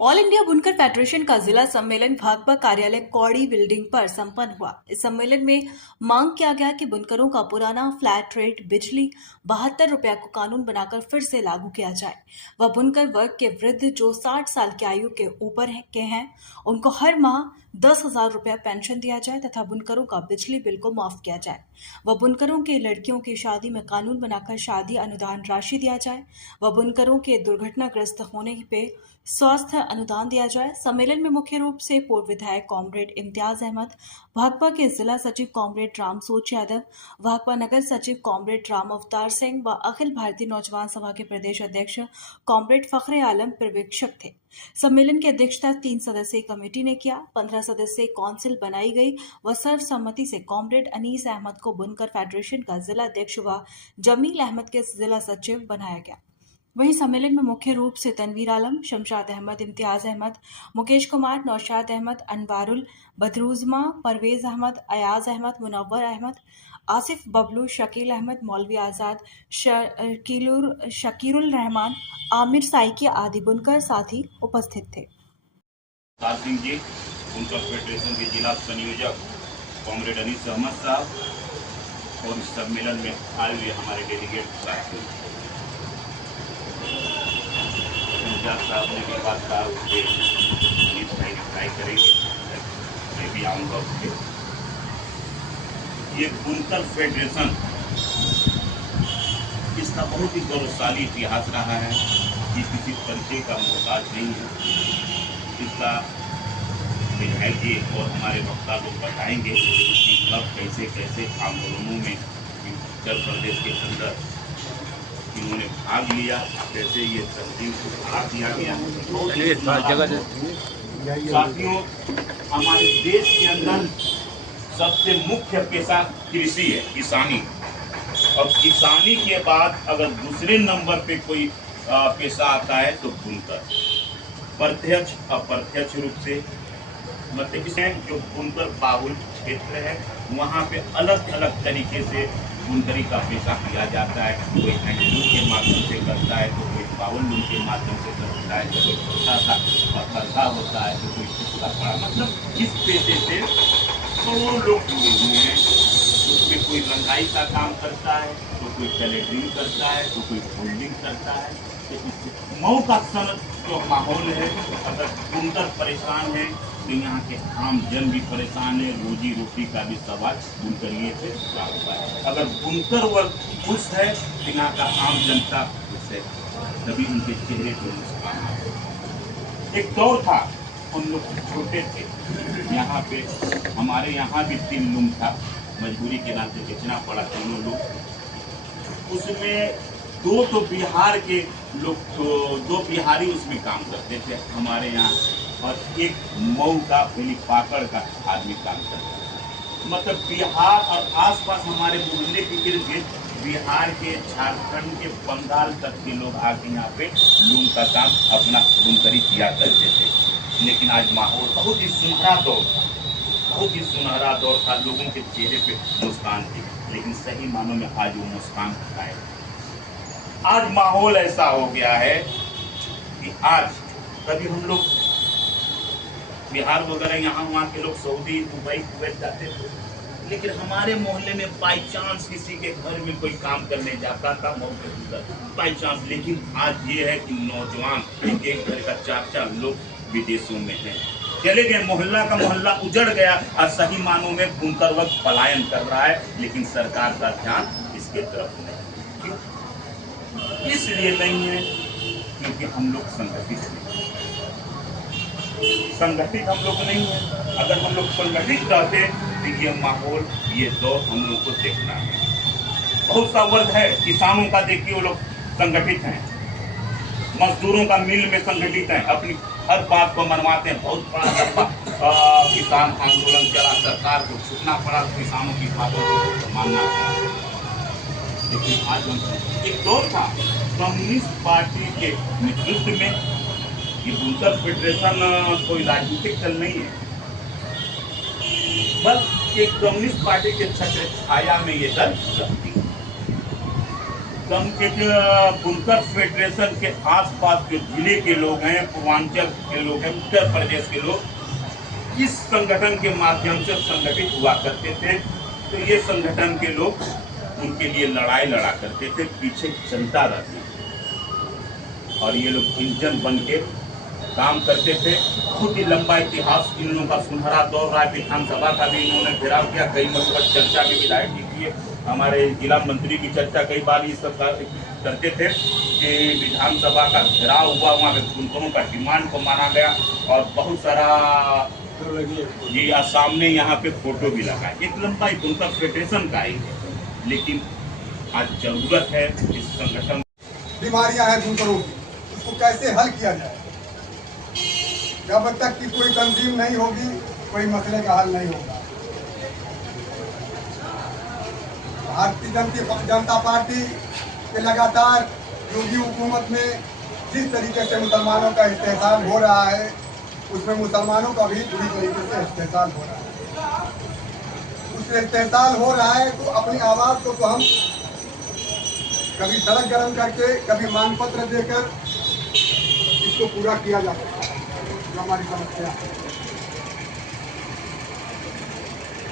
All India बुनकर federation का जिला सम्मेलन भाकपा कार्यालय कौड़ी बिल्डिंग पर संपन्न हुआ। इस सम्मेलन में मांग किया गया कि बुनकरों का पुराना फ्लैट रेट बिजली 72 रुपया को कानून बनाकर फिर से लागू किया जाए। वह बुनकर वर्ग के वृद्ध जो 60 साल की आयु के ऊपर के हैं, उनको हर माह 10,000 रुपया पेंशन दिया जाए तथा बुनकरों का बिजली बिल को माफ किया जाए। वह बुनकरों के लड़कियों की शादी में कानून बनाकर शादी अनुदान राशि दिया जाए। वह बुनकरों के दुर्घटनाग्रस्त होने पे स्वास्थ्य अनुदान दिया जाए। सम्मेलन में मुख्य रूप से पूर्व विधायक कॉमरेड इम्तियाज अहमद, भाकपा के जिला सचिव कॉमरेड राम सोच यादव, भाकपा नगर सचिव कॉमरेड राम अवतार सिंह व अखिल भारतीय नौजवान सभा के प्रदेश अध्यक्ष कॉमरेड फखरे आलम पर्यवेक्षक थे। सम्मेलन की अध्यक्षता 3 सदस्यीय कमेटी ने किया। 15 सदस्यीय काउंसिल बनाई गई व सर्वसम्मति से कॉमरेड अनीस अहमद को बुनकर फेडरेशन का जिला अध्यक्ष व जमील अहमद के जिला सचिव बनाया गया। वहीं सम्मेलन में मुख्य रूप से तनवीर आलम, शमशाद अहमद, इम्तियाज अहमद, मुकेश कुमार, नौशाद अहमद, अनवारुल, बदरुजमा, परवेज अहमद, अयाज अहमद, मुनव्वर अहमद, आसिफ बबलू, शकील अहमद, मौलवी आजाद, शकीरुल रहमान, आमिर साइकी आदि बुनकर साथी उपस्थित थे। सिंह जी, बुनकर फेडरेशन के जिला संयोजक कॉमरेड अनीस अहमद साहब और इस सम्मेलन में आए हुए हमारे डेलीगेट साथी साहब ने भी बात कहा, उसके ट्राई करेंगे, मैं भी आऊँगा उसके। ये बुनकर फेडरेशन, इसका बहुत ही गौरवशाली इतिहास रहा है कि किसी परिचय का मोहताज नहीं है। इसका विधायक जी और हमारे वक्ता लोग बताएंगे कि कब कैसे कैसे आंदोलनों में उत्तर प्रदेश के अंदर इन्होंने भाग लिया, कैसे ये तंजीम को खड़ा किया गया। साथियों, हमारे देश के अंदर सबसे मुख्य पेशा कृषि है, किसानी। और किसानी के बाद अगर दूसरे नंबर पे कोई पेशा आता है तो बुनकर। प्रत्यक्ष अप्रत्यक्ष रूप से मतलब इसमें जो बुनकर बाहुल क्षेत्र है वहाँ पे अलग अलग तरीके से बुनकरी का पेशा किया जाता है। कोई हैंडलूम के माध्यम से करता है, तो कोई बावल लूम के माध्यम से करता है, तो कोई छोटा सा पत्थरता होता है, तो कोई छोटा बड़ा। मतलब इस पेशे से करोड़ों लोग जुड़े हुए हैं। उसमें कोई रंगाई का काम करता है, तो कोई टेलीड्रिंग करता है, तो कोई फोल्डिंग करता है। तो इससे मऊ का जो माहौल है, अगर बुनकर परेशान है तो यहाँ के आम जन भी परेशान है। रोजी रोटी का भी सवाल बुनकरिए से हुआ है। अगर बुनकर वर्ग खुश है तो यहाँ का आम जनता खुश है, तभी उनके चेहरे पर मुस्कान है। एक दौर था, हम लोग छोटे थे, यहाँ पे हमारे यहाँ भी 3 लूम था, मजबूरी के नाते बेचना पड़ा तीनों लोग। उसमें 2 तो बिहार के लोग, तो 2 बिहारी उसमें काम करते थे हमारे यहाँ, और एक मऊ का पाकड़ का आदमी काम करता है। मतलब बिहार और आसपास हमारे मोहल्ले के गिर्द बिहार के, झारखंड के, बंगाल तक के लोग आके यहाँ पे लूम का काम अपना बुनकरी किया करते थे। लेकिन आज माहौल बहुत ही सुनहरा दौर था, बहुत ही सुनहरा दौर था। लोगों के चेहरे पे मुस्कान थी, लेकिन सही मानों में आज वो मुस्कान है। आज माहौल ऐसा हो गया है कि आज कभी हम लोग बिहार वगैरह यहाँ वहाँ के लोग सऊदी, दुबई, कुवैत जाते थे, लेकिन हमारे मोहल्ले में बाई चांस किसी के घर में कोई काम करने जाता था, मौके पर बाई चांस। लेकिन आज ये है कि नौजवान एक घर का 4-4 लोग विदेशों में हैं, चले गए। मोहल्ला का मोहल्ला उजड़ गया और सही मानों में बुनकर वर्ग पलायन कर रहा है, लेकिन सरकार का ध्यान इसके तरफ नहीं। क्यों? इसलिए नहीं है क्योंकि हम लोग संगठित हम लोग नहीं है। अगर हम लोग संगठित रहते तो ये माहौल, ये दौर हम लोग को देखना है। बहुत सा वर्ग है, किसानों का देखिए वो लोग संगठित हैं, मजदूरों का मिल में संगठित हैं, अपनी हर बात को मनवाते हैं। बहुत बड़ा लंबा किसान आंदोलन चला, सरकार को छूटना पड़ा, किसानों की बातों को मानना पड़ा। लेकिन आज एक दौर था कम्युनिस्ट पार्टी के नेतृत्व में। ये बुनकर फेडरेशन कोई राजनीतिक दल नहीं है, बस एक कम्युनिस्ट पार्टी के छत्र छाया में ये दल चलती है। एक बुनकर फेडरेशन के आसपास जो जिले के लोग हैं, पूर्वांचल के लोग हैं, उत्तर प्रदेश के लोग इस संगठन के माध्यम से संगठित हुआ करते थे। तो ये संगठन के लोग उनके लिए लड़ाई लड़ा करते थे, पीछे जनता रहती थी और ये लोग इंजन बन के काम करते थे। खुद ही लंबा इतिहास इन लोगों का सुनहरा दौर रहा है। विधानसभा का भी इन्होंने घेराव किया, कई मतलब चर्चा भी विधायक जी की, हमारे जिला मंत्री की चर्चा कई बार ये सब करते थे कि विधानसभा का घेराव हुआ, वहाँ पे बुनकरों का डिमांड को माना गया और बहुत सारा जी सामने यहाँ पे फोटो भी लगा। एक लंबा बुनकर फेडरेशन का ही है, लेकिन आज जरूरत है इस संगठन। बीमारियां हैं बुनकरों की, उसको कैसे हल किया जाए। जब तक कि कोई तंजीम नहीं होगी, कोई मसले का हल नहीं होगा। भारतीय जनता पार्टी के लगातार योगी हुकूमत में जिस तरीके से मुसलमानों का इस्तेहसाल हो रहा है, उसमें मुसलमानों का भी पूरी तरीके से इस्तेहसाल हो रहा है। उससे इस्तेहसाल हो रहा है तो अपनी आवाज़ को तो हम कभी सड़क गर्म करके, कभी मांग पत्र देकर इसको पूरा किया जा सकता है। जो हमारी समस्या है,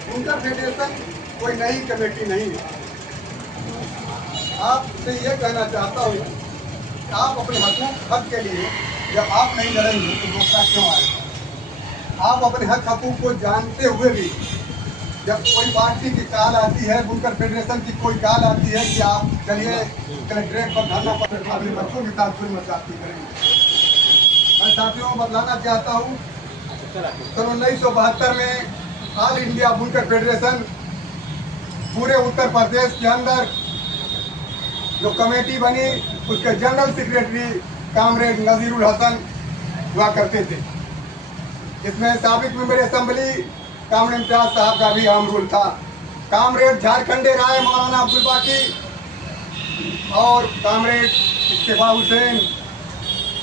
बुनकर फेडरेशन कोई नई कमेटी नहीं है। आपसे ये कहना चाहता हूँ कि आप अपने हक के लिए जब आप नहीं लड़ेंगे तो दूसरा क्यों आएगा। आप अपने हकूक को जानते हुए भी जब कोई पार्टी की कॉल आती है, बुनकर फेडरेशन की कोई कॉल आती है कि आप चलिए कलेक्ट्रेट पर धरना पर अपने बच्चों के साथ फिर मजाक करेंगे। मैं साथियों बतलाना चाहता हूँ, सन 1972 में ऑल इंडिया बुनकर फेडरेशन पूरे उत्तर प्रदेश के अंदर जो कमेटी बनी, उसके जनरल सेक्रेटरी कामरेड नजीरुल हसन हुआ करते थे। इसमें साबिक मेंबर असेंबली कामरेड इम्तियाज साहब का भी अहम रोल था। कामरेड झारखंडे राय मौलाना अब्दुल बाकी और कामरेड इस्तीफा हुसैन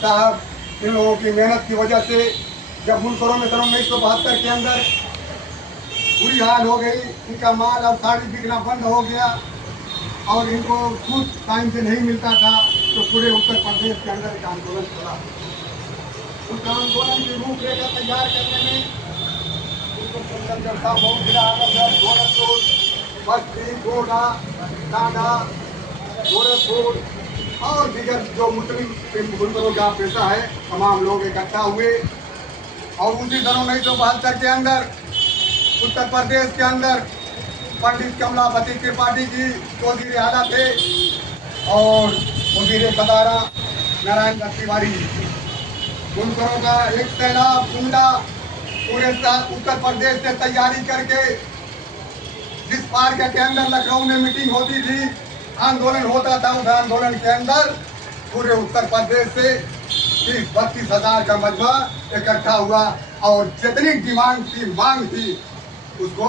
साहब, इन लोगों की मेहनत की वजह से जब बुनकरों में सन 1972 के अंदर बुरी हाल हो गई, इनका माल और साड़ी बिकना बंद हो गया और इनको दूध टाइम से नहीं मिलता था, तो पूरे उत्तर प्रदेश के अंदर एक आंदोलन चला। उस आंदोलन की रूपरेखा तैयार करने में गोरखपुर, बस्ती, गोंडा, टांडा, गोरखपुर और दीगर जो मुस्लिम बुनकरों का पेशा है, तमाम लोग इकट्ठा हुए और उसी सन 1972 के अंदर उत्तर प्रदेश के अंदर पंडित कमलापति त्रिपाठी जी वजीर आला थे और वजीर खदारा नारायण दत्त तिवारी जी थे। बुनकरों का एक सैलाब गुंडा पूरे उत्तर प्रदेश से तैयारी करके जिस पार्क के अंदर लखनऊ में मीटिंग होती थी, आंदोलन होता था, उस आंदोलन के अंदर पूरे उत्तर प्रदेश से 30-32 हज़ार का मजमा इकट्ठा हुआ और जितनी डिमांड थी, मांग थी, उसको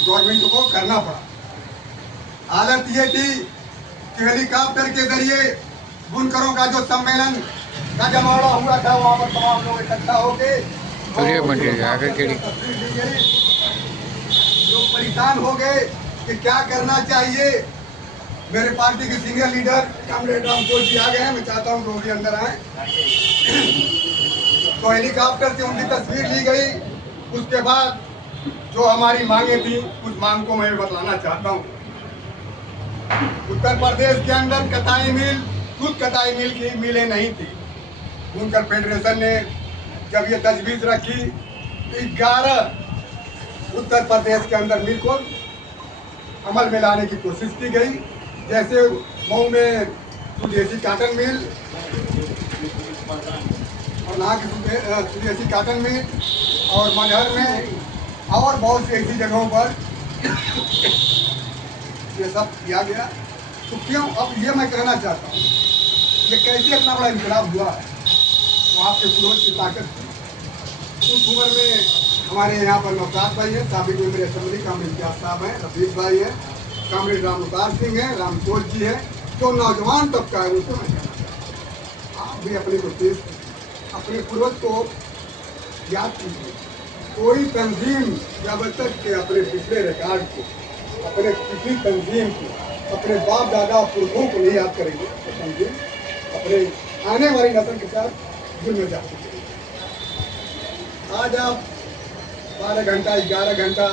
गवर्नमेंट को करना पड़ा। हालत ये थी कि हेलीकॉप्टर के जरिए बुनकरों का जो सम्मेलन का जमावड़ा हुआ था, वहाँ पर तमाम लोग इकट्ठा होके लोग परेशान हो गए कि क्या करना चाहिए। मेरे पार्टी के सीनियर लीडर कामरेड रामचोर जी आ गए हैं, मैं चाहता हूँ वो भी अंदर आए। तो हेलीकॉप्टर से उनकी तस्वीर ली गई। उसके बाद जो हमारी मांगे थी, उस मांग को मैं बतलाना चाहता हूँ। उत्तर प्रदेश के अंदर कताई मिल, खुद कताई मिल की मिलें नहीं थी। बुनकर फेडरेशन ने जब ये तजवीज़ रखी, 11 उत्तर प्रदेश के अंदर मिल को अमल में लाने की कोशिश की गई। जैसे मऊ में स्वदेशी काटन मिल और यहाँ की स्वदेशी काटन मिल और मगहर में और बहुत सी ऐसी जगहों पर ये सब किया गया। तो क्यों, अब ये मैं कहना चाहता हूँ, ये कैसे इतना बड़ा इनकलाब हुआ है, तो आपके पूर्वज की ताकत थी। उस उम्र में हमारे यहाँ पर नौसाद भाई है, साबिक मेंबर असेंबली कामरेड इम्तियाज साहब हैं, रफीक भाई है, कामरेड रामउतार सिंह है, रामचोर जी है, जो नौजवान तबका है, उनको मैं कहना चाहता हूँ, आप भी अपने को तेज अपने पूर्वज को याद कीजिए। कोई तंजीम जब तक के अपने पिछले रिकॉर्ड को, अपने पिछली तंजीम को अपने बाप दादा पुरखों को नहीं याद करेंगे तो समझिए अपने आने वाली नस्ल के साथ जुल्म जाती करेंगे। आज आप 12 घंटा 11 घंटा